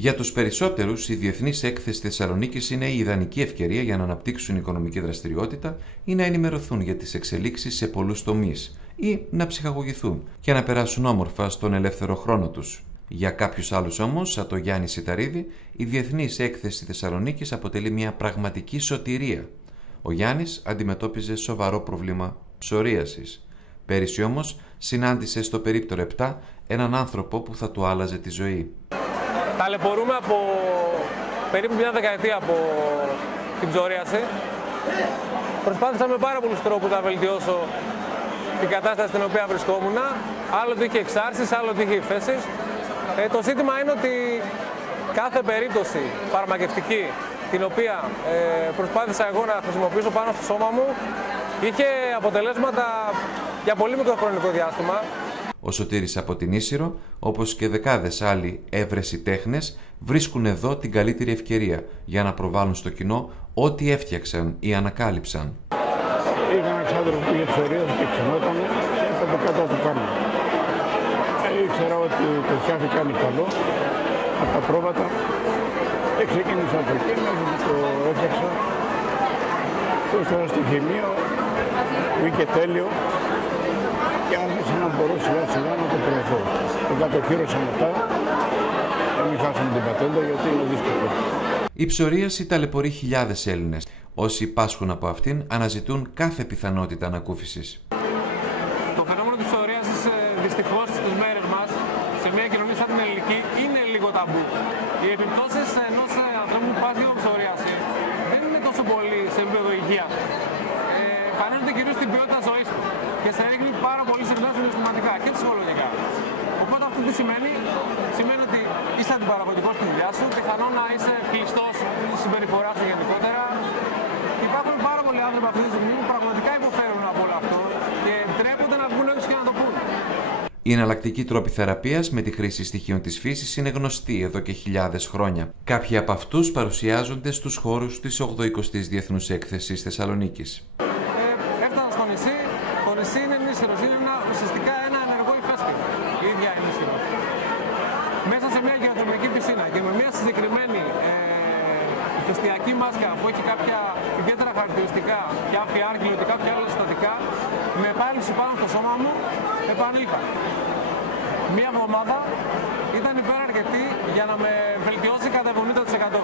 Για τους περισσότερους, η Διεθνής Έκθεση Θεσσαλονίκης είναι η ιδανική ευκαιρία για να αναπτύξουν οικονομική δραστηριότητα ή να ενημερωθούν για τις εξελίξεις σε πολλούς τομείς ή να ψυχαγωγηθούν και να περάσουν όμορφα στον ελεύθερο χρόνο τους. Για κάποιους άλλους όμως, σαν το Γιάννη Σιταρίδη, η Διεθνής Έκθεση Θεσσαλονίκης αποτελεί μια πραγματική σωτηρία. Ο Γιάννης αντιμετώπιζε σοβαρό πρόβλημα ψωρίασης. Πέρυσι όμως συνάντησε στο περίπτερο 7 έναν άνθρωπο που θα του άλλαζε τη ζωή. Ταλαιπωρούμε από περίπου μια δεκαετία από την ψωρίαση. Προσπάθησα με πάρα πολλούς τρόπους να βελτιώσω την κατάσταση στην οποία βρισκόμουν. Άλλο ότι είχε εξάρσεις, άλλο ότι είχε υφέσεις. Το ζήτημα είναι ότι κάθε περίπτωση φαρμακευτική την οποία προσπάθησα εγώ να χρησιμοποιήσω πάνω στο σώμα μου είχε αποτελέσματα για πολύ μικρό χρονικό διάστημα. Ο Σωτήρης από την Ίσυρο, όπως και δεκάδες άλλοι ευρεσιτέχνες, βρίσκουν εδώ την καλύτερη ευκαιρία για να προβάλλουν στο κοινό ό,τι έφτιαξαν ή ανακάλυψαν. Είχα ένα ξάδερφο που είχε ψωρίαση και ξυνόταν και έπρεπε κάτω να το κάνω. Ήξερα ότι το χιάφι κάνει καλό από τα πρόβατα και ξεκίνησα από εκεί μέχρι που το έφτιαξα. Το έστωρα στο χημείο, βγήκε τέλειο και άρχισα να μπορώ σιγά σιγά να το προωθώ. Το κατοχύρωσα μετά, να μην χάσουμε την πατέντα γιατί είναι δύσκολο. Η ψωρίαση ταλαιπωρεί χιλιάδες Έλληνες. Όσοι πάσχουν από αυτήν αναζητούν κάθε πιθανότητα ανακούφισης. Το φαινόμενο της ψωρίασης δυστυχώς στις μέρες μας, σε μια κοινωνία σαν την ελληνική, είναι λίγο ταμπού. Οι επιπτώσεις ενός ανθρώπου που πάσχει από ψωρίαση δεν είναι τόσο πολύ σε επίπεδο υγείας. Φανέρονται κυρίως στην ποιότητα ζωής του και σε ρίχνει πάρα πολύ συχνά συναισθηματικά και ψυχολογικά. Οπότε αυτό τι σημαίνει? Σημαίνει ότι είσαι αντιπαραγωγικός στη δουλειά σου, πιθανόν να είσαι κλειστός στη συμπεριφορά σου γενικότερα. Υπάρχουν πάρα πολλοί άνθρωποι αυτή τη στιγμή που πραγματικά υποφέρουν από όλο αυτό και ντρέπονται να βγουν έξω και να το πούν. Οι εναλλακτικοί τρόποι θεραπείας με τη χρήση στοιχείων της φύσης είναι γνωστοί εδώ και χιλιάδες χρόνια. Κάποιοι από αυτούς παρουσιάζονται στους χώρους της 80ης Διεθνούς Έκθεσης Θεσσαλονίκης. Έφτασα στο νησί. Το νησί είναι Ίσυρος, είναι ουσιαστικά ένα ενεργό ηφαίστειο. Η ίδια είναι Ίσυρος. Μέσα σε μια γεωθερμική πισίνα και με μια συγκεκριμένη ηφαιστειακή μάσκα που έχει κάποια ιδιαίτερα χαρακτηριστικά, κάποια άργυλο και κάποια άλλα συστατικά, με επάλυψη πάνω στο σώμα μου, επανήλθα. Μία εβδομάδα ήταν υπεραρκετή για να με βελτιώσει κατά 70%.